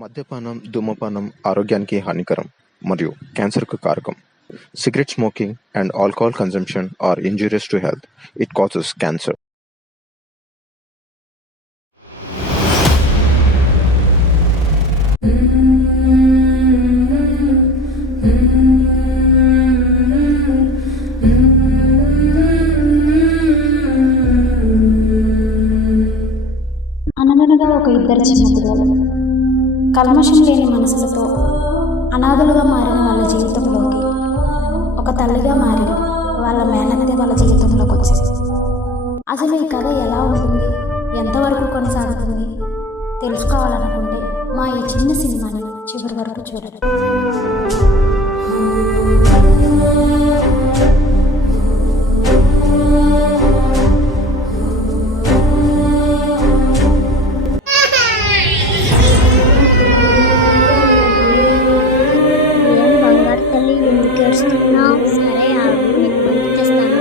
మద్యపానం, ధూమపానం ఆరోగ్యానికి హానికరం మరియు క్యాన్సర్‌కు కారకం. Cigarette smoking and alcohol consumption are injurious to health. It causes cancer. అనగనగా ఒక ఇద్దరు చిన్న పిల్లలు కల్మషం లేని మనసులతో అనాథలుగా మారిన వాళ్ళ జీవితంలోకి ఒక తల్లిగా మారి వాళ్ళ మేనత్తే వాళ్ళ జీవితంలోకి వచ్చింది. అసలు ఈ కథ ఎలా ఉంటుంది, ఎంతవరకు కొనసాగుతుంది తెలుసుకోవాలనుకుంటే మా ఈ చిన్న సినిమాని చివరి వరకు చూడండి. సరే ఆగు, నీకు పంపించేస్తాను.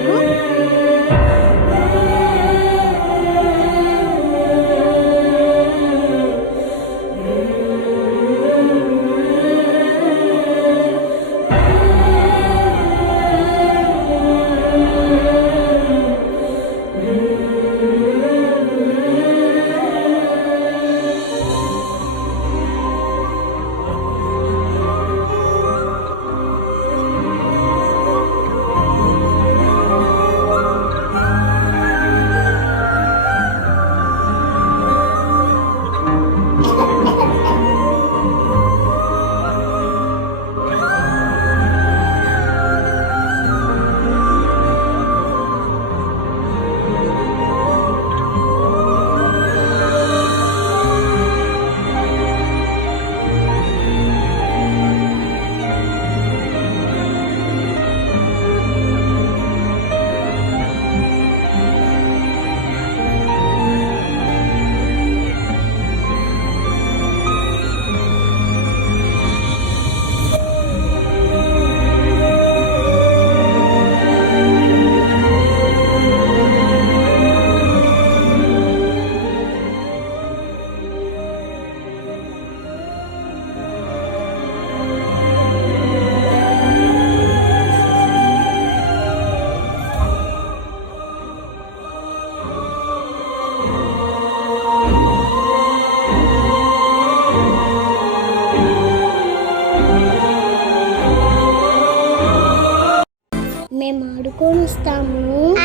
మేము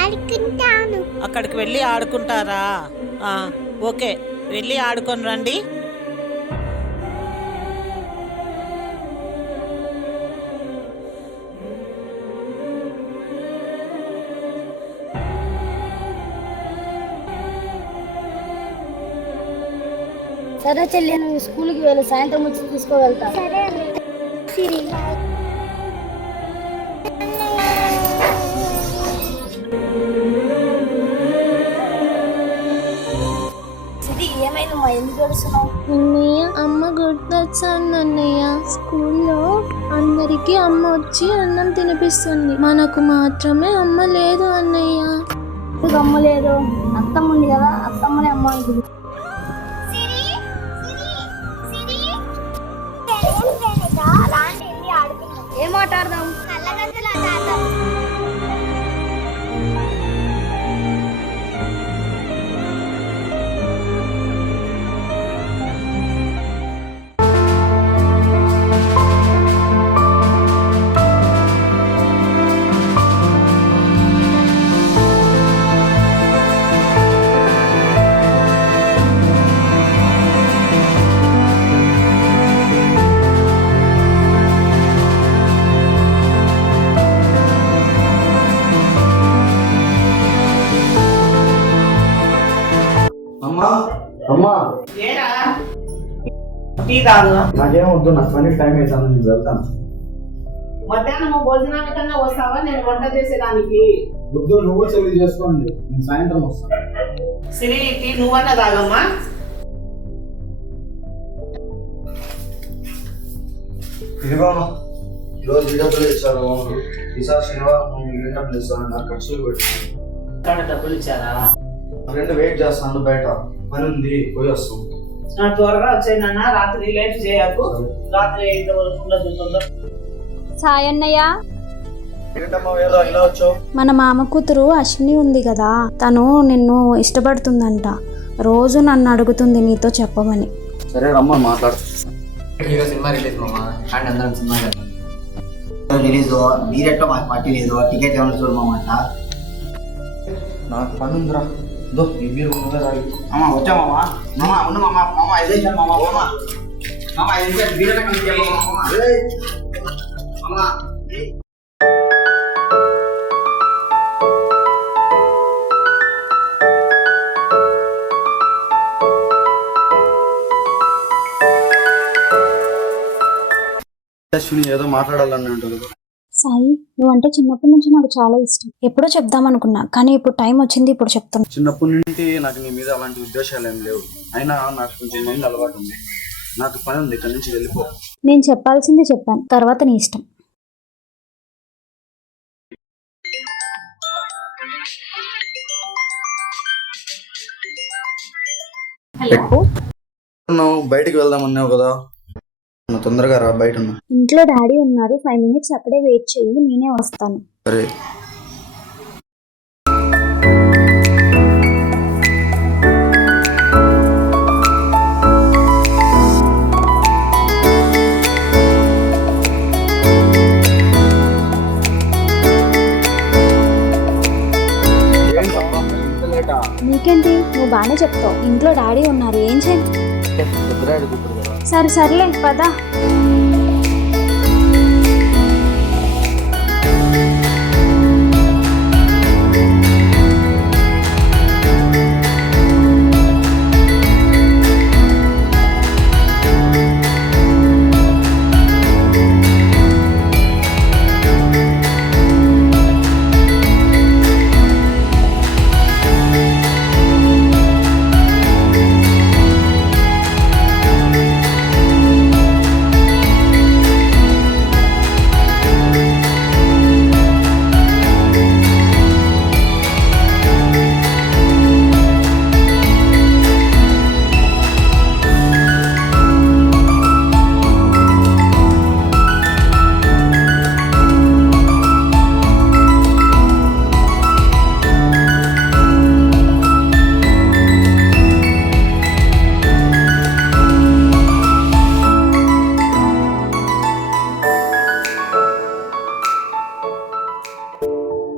ఆడుకుంటాను. అక్కడికి వెళ్ళి ఆడుకుంటారా? ఓకే, వెళ్ళి ఆడుకొని రండి. సరే చెల్లి, నువ్వు స్కూల్కి వెళ్ళి సాయంత్రం వచ్చి తీసుకోగలుగుతా. సరే సిరి. ఏమైందమ్మా, ఎందుకు ఏడుస్తున్నావు? అన్నయ్య, అమ్మ గుర్తొచ్చాను అన్నయ్య. స్కూల్లో అందరికీ అమ్మ వచ్చి అన్నం తినిపిస్తుంది, మనకు మాత్రమే అమ్మ లేదు అన్నయ్య. అమ్మ లేదు, అత్తమ్మ ఉంది కదా, అత్తమ్మనే అమ్మ ఇది. ఏం ఆటాడదాం? అమ్మా, నాకేం వద్దు, నాకు పని టైం అవుతాను, నేను వెళ్తాను. మధ్యాహ్నం భోజనాల కన్నా వస్తావా నేను వంట చేసేదానికి? వద్దు, నువ్వు చెల్లి చేసుకోండి, నేను సాయంత్రం వస్తాను. సిరి, నువ్వన్నా తాగమ్మా. ఇదిగో ఈరోజు డబ్బులు ఇచ్చారు, ఈసారి శనివారం డబ్బులు ఇస్తాను, నాకు ఖర్చులు పెట్టాను. డబ్బులు ఇచ్చారా? ఫ్రెండ్ వెయిట్ చేస్తాను బయట, పని ఉంది, పోయి వస్తాం. త్వరగా వచ్చాయి నాన్న, రాత్రి లేట్ చేయకు, రాత్రి 8 వరకు ఉండదు తొందర. సాయి అన్నయ్య, ఏంటమ్మా ఏదో ఇలా వచ్చావు? మన మామ కూతురు అశ్విని ఉంది కదా, తను నిన్ను ఇష్టపడుతుందంట. రోజు నన్ను అడుగుతుంది నీతో చెప్పమని. సరే రమ్మా మాట్లాడు. ఈరోజు సినిమా రిలీజ్ మామ, అండ్ అందరం సినిమా రిలీజ్ మీరెట్టో మాకు పార్టీ లేదు, టికెట్ ఏమైనా చూడమామాట. నాకు పని ఉందిరా, దో ఈ బీరు ముందే రాయి. మామ వచ్చా మామ, మామ ఉన్న మామ, మామ 5 నిమిషాలు మామ, మామ మామ 5 నిమిషాలు బీర మామ. అశ్విని ఏదో మాట్లాడాలని అంటారు. సాయి, నువ్వంటే చిన్నప్పటి నుంచి నాకు చాలా ఇష్టం. ఎప్పుడో చెప్దామనుకున్నా, కానీ ఇప్పుడు టైం వచ్చింది, ఇప్పుడు చెప్తున్నా. చిన్నప్పటి నుండి నాకు నీ మీద అలాంటి ఉద్దేశాలు ఏం లేవు. అయినా నాకు కొంచెం మంది అలవాటు ఉంది. నాకు పని ఉంది, ఇక్కడి నుంచి వెళ్ళిపో. నేను చెప్పాల్సింది చెప్పాను, తర్వాత నీ ఇష్టం. హలో, నువ్వు బయటికి వెళ్దామన్నావు కదా, నువ్వు తొందరగా రా, బయట ఉన్నా. ఇంట్లో డాడీ ఉన్నారు, 5 minutes అక్కడే వెయిట్ చేయి, నేనే వస్తాను. సరే. నీకేంటి, నువ్వు బాగానే చెప్తావు. ఇంట్లో డాడీ ఉన్నారు, ఏం చేయి. సరే సర్లే పదా.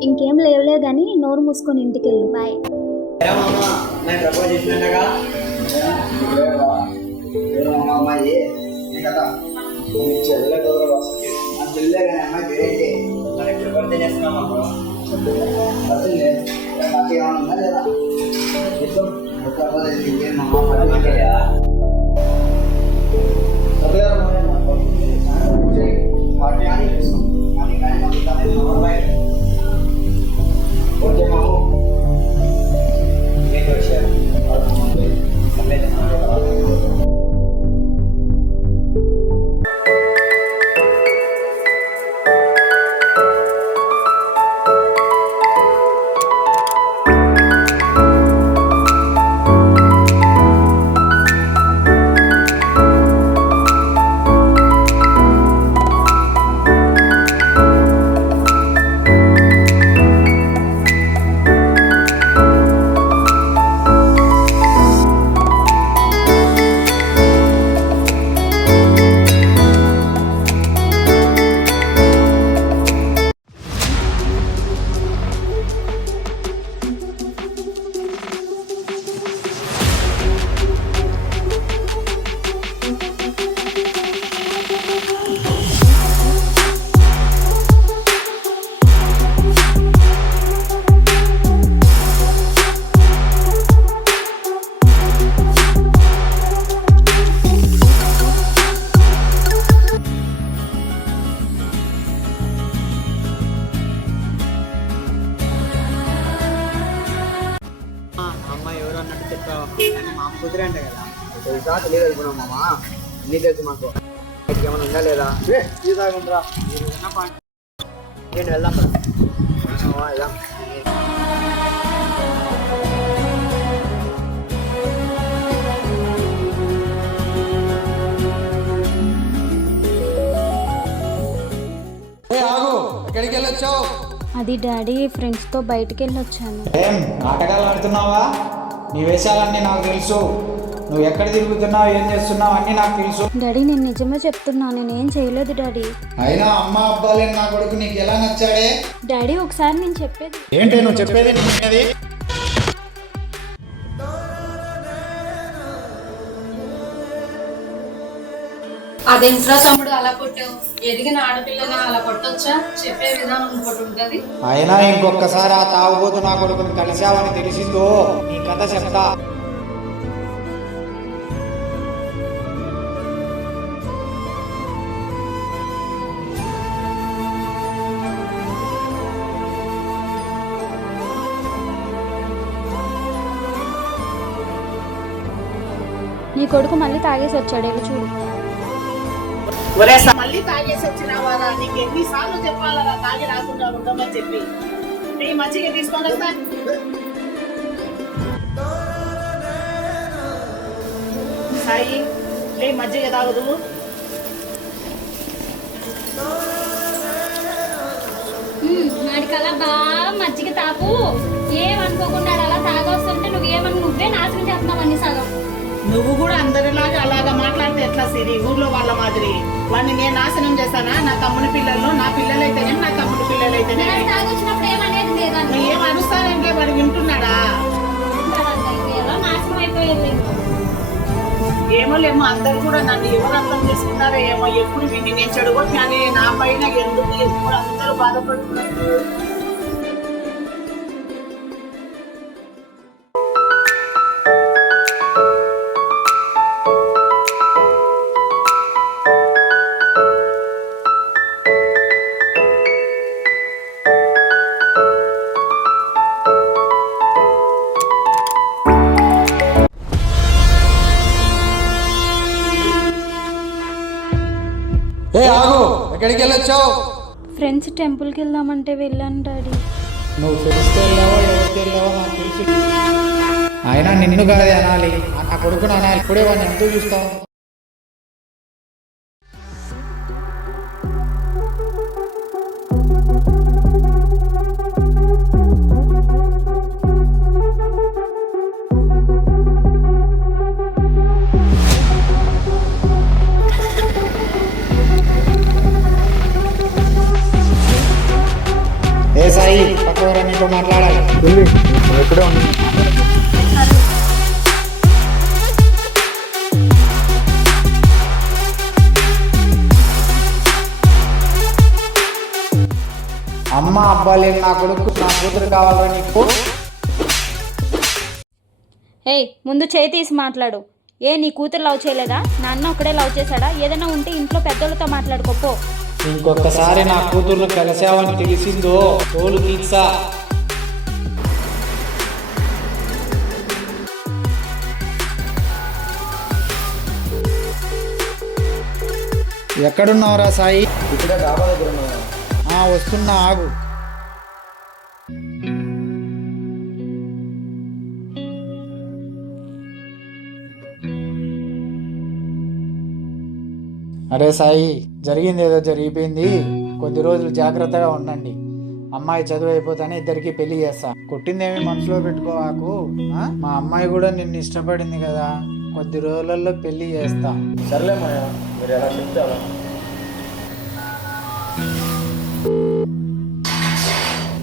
ఇంకేం లేవులే గాని నోరు మూసుకొని ఇంటికి వెళ్ళు. బాయ్. నేను ప్రపోజ్ చేసినట్టుగా అమ్మాయి కదా, చెల్లె కదా వస్తుంది. నా చెల్లె కానీ అమ్మాయి వేరే మనం ఎప్పుడు పడితే చేస్తున్నాం అప్పుడు నాకు ఏమైనా ఉందా లేదా? పార్టీ అని చేస్తాం కానీ కానీ ఓకే మాము వచ్చారు. కుదిరంట కదా, తెలుసా తెలియదు అనుకున్నాం మామ. అన్నీ తెలుసు మాకు. ఏమైనా ఉందా లేదా? వెళ్దాం వెళ్దాం. వెళ్ళొచ్చావు? అది డాడీ ఫ్రెండ్స్తో బయటికి వెళ్ళొచ్చాను. ఏం నాటకాలు ఆడుతున్నావా? నీ వేషాలన్నీ నాకు తెలుసు. నువ్వు ఎక్కడ తిరుగుతున్నావు, ఏం చేస్తున్నావు అన్నీ నాకు తెలుసు. డాడీ నేను నిజమే చెప్తున్నా, నేనేం చేయలేదు డాడీ. అయినా అమ్మ అబ్బాలేని నా కొడుకు నీకు ఎలా నచ్చాడే? డాడీ ఒకసారి నేను చెప్పేది. ఏంటి నువ్వు చెప్పేది? నిన్నది అదేంట్రా తమ్ముడు అలా కొట్టావు? ఎదిగిన ఆడపిల్లని అలా కొట్టొచ్చా? చెప్పే విధానం ఇంకోటి ఉంటది. అయినా ఇంకొకసారి ఆ తాగుబోతు నా కొడుకుని కలిసావని తెలిసిందో నీ కథ చెప్తా. నీ కొడుకు మళ్ళీ తాగేసి వచ్చాడేమో చూడు. మళ్ళీ తాగేసి వచ్చినావా? నీకు ఎన్నిసార్లు చెప్పాలరా తాగి రాకుండా ఉండమని చెప్పి. నీ మజ్జిగ తీసుకొని వస్తా. సాయి లే మజ్జిగ తాగదు. వాడికలా బాగా మజ్జిగ తాపు. ఏమనుకోకుండా అలా తాగొస్తుంటే నువ్వే నాశనం చేస్తున్నావు అన్ని సగం. నువ్వు కూడా అందరిలాగా అలాగా మాట్లాడితే ఎట్లా సిరి? ఊర్లో వాళ్ళ మాదిరి వాడిని నేను నాశనం చేస్తానా? నా తమ్ముని పిల్లలు నా పిల్లలైతేనే, నా తమ్ముడి పిల్లలైతేనే. తాగొచ్చినప్పుడు ఏమనేది లేదా? ఏం అరుస్తానంటే వాడు వింటున్నాడా? నాశనం అయిపోయేది. ఏమో అందరు కూడా నన్ను ఎవరు అర్థం చేసుకున్నారో ఏమో. ఎప్పుడు విని నేను చెడగొట్టానే నా పైన ఎందుకు ఎప్పుడు అందరూ బాధపడుతున్నారు. ఆగు, ఎక్కడికి వెళ్ళొచ్చావు? ఫ్రెండ్స్ టెంపుల్కి వెళ్దామంటే వెళ్ళాను డాడీ. నువ్వు ఫ్రెండ్స్తో వెళ్ళావా ఎవరితో వెళ్ళావా నాకు తెలుసు. అయినా నిన్ను కాదే అనాలి, నా కొడుకుని అనాలి. ఇప్పుడే వాడిని ఎందుకు చూస్తావు? ఏ సాయి పక్కవరా నీతో మాట్లాడాలి. ఎక్కడే ఉంది? అమ్మ అబ్బాలేని నా కొడుకు నా కూతురు కావాలని నీకు? ఏయ్ ముందు చేయి తీసి మాట్లాడు. నీ కూతురు లవ్ చేయలేదా? నా అన్న ఒకడే లవ్ చేశాడా? ఏదైనా ఉంటే ఇంట్లో పెద్దోళ్ళతో మాట్లాడుకోపో. ఇంకొకసారి నా కూతుర్ను కలిసావని తెలిసిందో తోలు తీసా. ఎక్కడున్నావురా సాయి? ఇప్పుడే డాబా దగ్గర ఉన్నాను. వస్తున్నా, ఆగు. అరే సాయి, జరిగింది ఏదో జరిగిపోయింది. కొద్ది రోజులు జాగ్రత్తగా ఉండండి. అమ్మాయి చదువు అయిపోతానే ఇద్దరికి పెళ్లి చేస్తా. కొట్టిందేమి మనసులో పెట్టుకోవాకు. మా అమ్మాయి కూడా నిన్ను ఇష్టపడింది కదా, కొద్ది రోజులలో పెళ్లి చేస్తా. సర్లే మాయా, మీరు ఎలా చెప్తారా?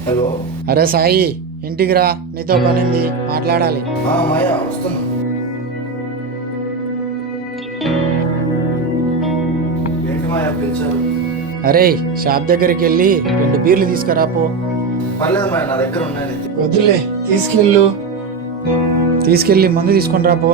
హలో. అరే సాయి, ఇంటికి రా, నీతో పనింది, మాట్లాడాలి. మాయా వస్తున్నా. ఏంటి మాయా పిలిచారు? అరే షాప్ దగ్గరికి వెళ్ళి 2 బీర్లు తీసుకురాపో. పర్లేదు మాయా, నా దగ్గర ఉన్నాయి. వద్దులే, తీసుకెళ్ళి మందు తీసుకొని రాపో.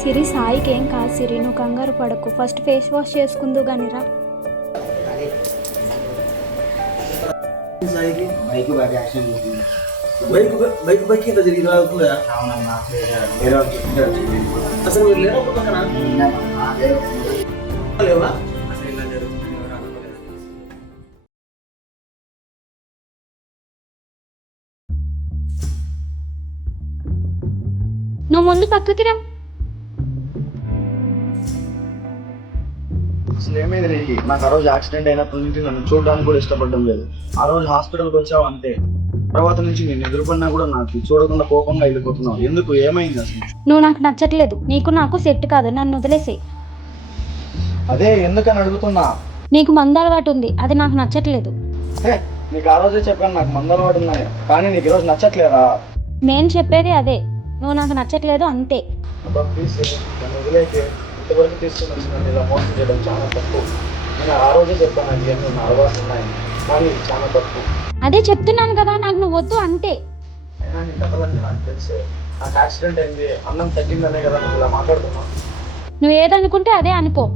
సిరి సాయికి ఏం కాదు సిరి, నువ్వు కంగారు పడకు. ఫస్ట్ ఫేస్ వాష్ చేసుకుందు గానిరా. బైక్ బాగా యాక్సిడెంట్ చేసింది. బైక్ ఇంత జరిగి రాకుండా అవునమ్మా అసలు మీరు లేరా పక్కన లేవా? నువ్వు ముందు పక్కకి రా. అసలు ఏమైంది రేకి? నాకు ఆ రోజు యాక్సిడెంట్ అయినప్పటి నుంచి నన్ను చూడడానికి కూడా ఇష్టపడడం లేదు. ఆ రోజు హాస్పిటల్కి వచ్చావు అంతే. తర్వాత నుంచి నేను ఎదురుపడినా కూడా నాకు చూడకుండా కోపంగా వెళ్ళిపోతున్నావు. ఎందుకు? ఏమైంది అసలు? నువ్వు నాకు నచ్చట్లేదు. నీకు నాకు సెట్ కాదు, నన్ను వదిలేసేయ్. అదే ఎందుకని అడుగుతున్నా. నీకు మందు అలవాటు ఉంది, అది నాకు నచ్చట్లేదు. నీకు ఆ రోజే చెప్పాను నాకు మందు అలవాటు ఉన్నాయి, కానీ నీకు ఈరోజు నచ్చట్లేదా? నేను చెప్పేది అదే, నువ్వు నాకు నచ్చట్లేదు అంతే. ప్లీజ్ నన్ను వదిలేకే. ఇంతవరకు తీసుకుని నన్ను ఇలా మోసం చేయడం చాలా తప్పు. నేను ఆ రోజే చెప్పాను నాకు ఏమో నా అలవాటు ఉన్నాయని, కానీ చాలా తప్పు. అదే చెప్తున్నాను కదా, నాకు నువ్వు వద్దు అంతే. అయినా నీ కథలన్నీ నాకు తెలిసే. నాకు యాక్సిడెంట్ అయింది, అన్నం తగ్గిందనే కదా నువ్వు ఇలా మాట్లాడుతున్నావు. నువ్వు ఏదనుకుంటే అదే అనుకో.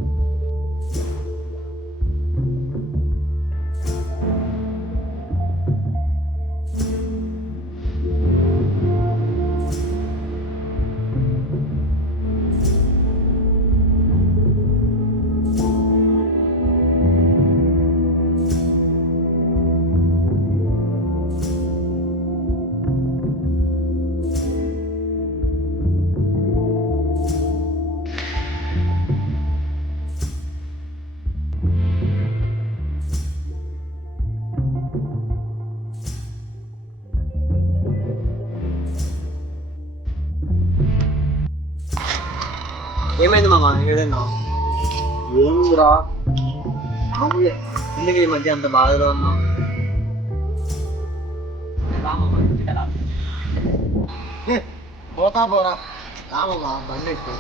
ఏమైంది మామ? ఏదైనా ఏముందిరా? ఎందుకు ఈ మధ్య అంత బాధలో ఉన్నావు? పోతా పోరా రామమ్మా, బండి ఎక్కు.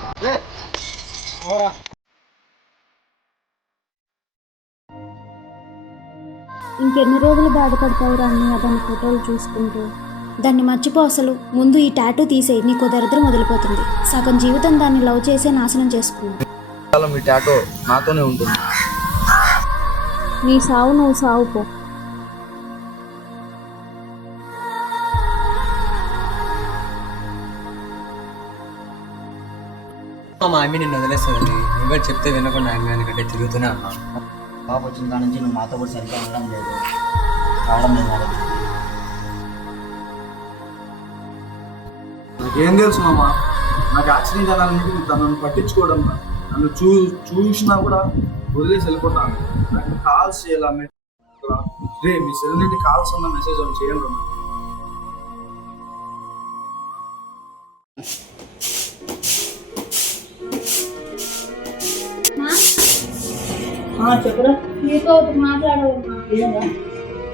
పోరా. ఇంకెన్ని రోజులు బాధపడతావురా అన్నీ అతని ఫోటోలు చూసుకుంటూ? దాన్ని మర్చిపో. అసలు ముందు ఈ టాటూ తీసేయి, నీకు దరిద్రం వదిలిపోతుంది. సగం జీవితం దాన్ని లవ్ చేసే నాశనం చేసుకున్నావు. మీ టాటో నాతోనే ఉంటుంది. నీ సావు నువ్వు సావు పో. మా అమ్మ నిన్ను వదిలేస్తుంది. నువ్వే చెప్తే వినకుండా అమ్మాయిని గట్టే తిరుగుతూనే అన్నా. పాప వచ్చిన కాడ నుంచి నువ్వు మాతో కూడా సరిగ్గా ఉండడం లేదు, రావడం లేదు వాళ్ళకి. నాకేం తెలుసు మామ, నాకు యాక్సిడెంట్ అవ్వాలని తనను పట్టించుకోవడం, నన్ను చూసినా కూడా వదిలేసి వెళ్ళిపోతాను. నాకు కాల్స్ చేయాలి రే, మీ సెల్ నుండి కాల్స్ ఉన్న మెసేజ్ అని చేయండి. చెప్పరా? నీతో ఒకటి మాట్లాడవమ్మా.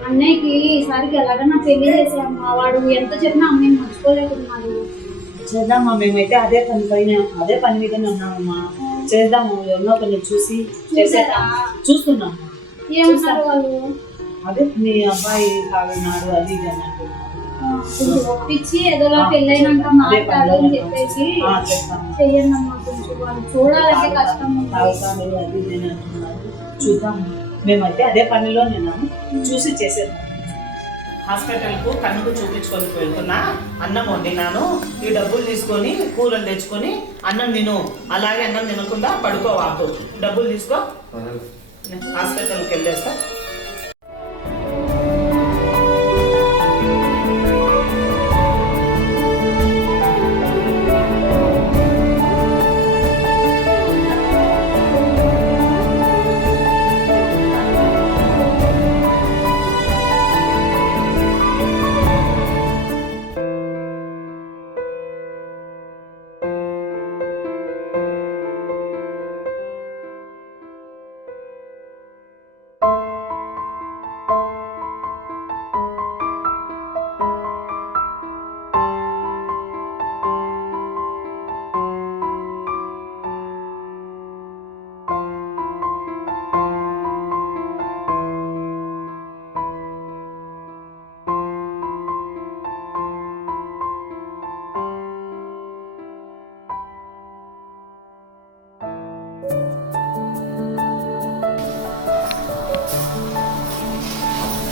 అన్నయ్యకి ఈసారికి ఎలాగన్నా పెళ్లి చేసామ్మా. వాడు ఎంత చెప్పినా అన్నయ్య మర్చిపోలేకున్నాడు. చేద్దామా, మేమైతే అదే పని మీదనే ఉన్నామమ్మా. చేద్దాము, ఎవరినో ఒకరిని చూసి చూస్తున్నాం. ఏమన్నారు వాళ్ళు? అదే మీ అబ్బాయి తాగున్నాడు అది ఇది అన్నట్టు. ఒప్పించి ఏదోలా పెళ్ళైనాక మాట్లాడు అని చెప్పేసి చెయ్యండి అమ్మా. కొంచెం వాళ్ళు చూడాలంటే కష్టం. తాగుతాడు అది ఇది అని అంటున్నారు. చూద్దాం, మేమైతే అదే పనిలో నేను చూసి చేసేద్దాం. హాస్పిటల్కు కన్నుకు చూపించుకొని వెళ్తున్నా, అన్నం వండినాను, ఈ డబ్బులు తీసుకొని కూరలు తెచ్చుకొని అన్నం తిను. అలాగే అన్నం తినకుండా పడుకోవాకు. డబ్బులు తీసుకో, హాస్పిటల్కి వెళ్ళేస్తా.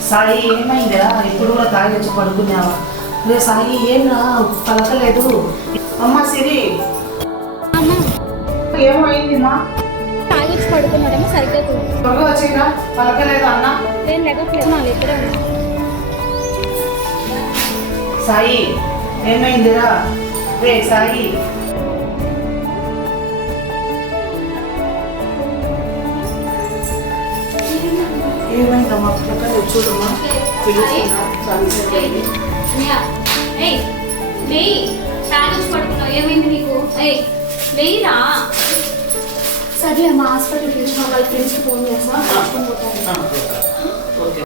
సాయి ఏమైందిరా? ఇప్పుడు కూడా తాగొచ్చి పడుకున్నావా? రే సాయి ఏమరా పలకలేదు? అమ్మ సిరి ఏమైంది మా? తాగొచ్చి పడుకున్నాడేమో సరిగ్గా త్వరగా వచ్చిందా? పలకలేదు అన్న. నేను లేకపోతే వాళ్ళు ఇద్దరే సాయి ఏమైందిరా? రే సాయి ఏమైందమ్మా? పలకలేదు చూడమ్మా. తాగొచ్చి పడుకున్నావు, ఏమైంది నీకు? లేరా? సరే అమ్మా, హాస్పిటల్కి పిలిచిన వాళ్ళ ఫ్రెండ్స్కి ఫోన్ చేస్తా, తీసుకొని పోతాను. ఓకే.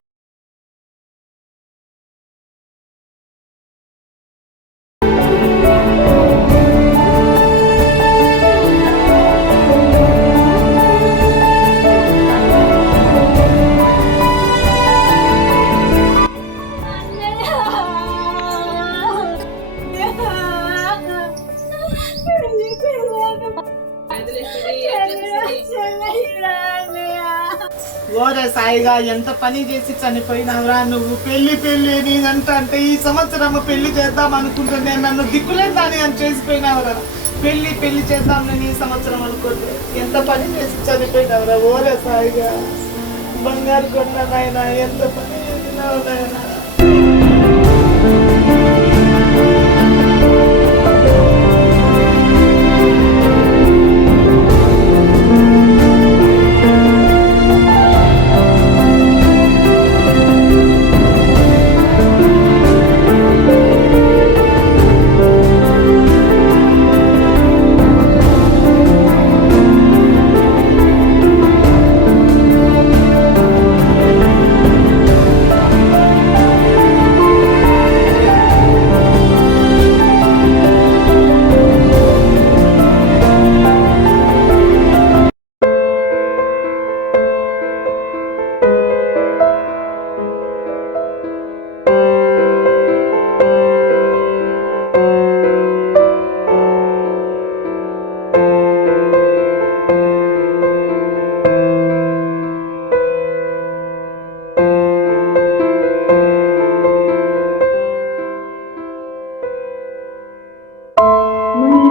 ఓరే సాయిగా ఎంత పని చేసి చనిపోయినావురా నువ్వు. పెళ్లి నేనంతా అంటే ఈ సంవత్సరం పెళ్లి చేద్దాం అనుకుంటుంటే నన్ను దిక్కులేదాని అని చేసిపోయినావురా. పెళ్లి చేద్దాం నేను ఈ సంవత్సరం అనుకుంటే ఎంత పని చేసి చనిపోయినావురా. ఓరే సాయిగా బంగారు కొండ నాయన, ఎంత పని చేసినావు నాయన.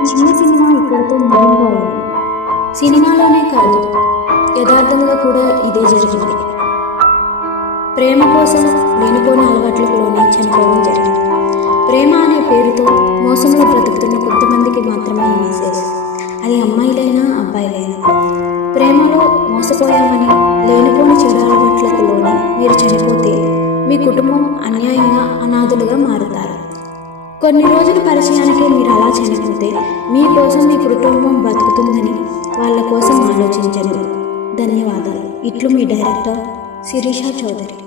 చిన్న సినిమా ఇక్కడతో ముగిపోయింది. సినిమాలోనే కాదు, యథార్థంగా కూడా ఇదే జరిగింది. ప్రేమ కోసం లేనిపోని అలవాట్లకు లోనే చనిపోవడం జరిగింది. ప్రేమ అనే పేరుతో మోసంలో బ్రతుకుతున్న కొంతమందికి మాత్రమే ఈ మెసేజ్. అది అమ్మాయిలైనా అబ్బాయిలైనా. ప్రేమలో మోసపోయామని లేనిపోని చెడు అలవాట్లకు లోనే మీరు చనిపోతే మీ కుటుంబం అన్యాయంగా అనాథులుగా మారుతారు. కొన్ని రోజుల పరిచయానికే మీరు అలా చనిపోతే మీకోసం మీ కుటుంబం బతుకుతుందని వాళ్ళ కోసం ఆలోచించండి. ధన్యవాదాలు. ఇట్లు మీ డైరెక్టర్ శిరీష చౌదరి.